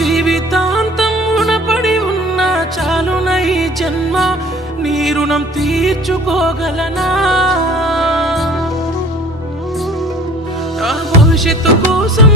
జీవితాంతం రుణపడి ఉన్న చాలున ఈ జన్మ నీ రుణం తీర్చుకోగలనా నా భవిష్యత్తు కోసం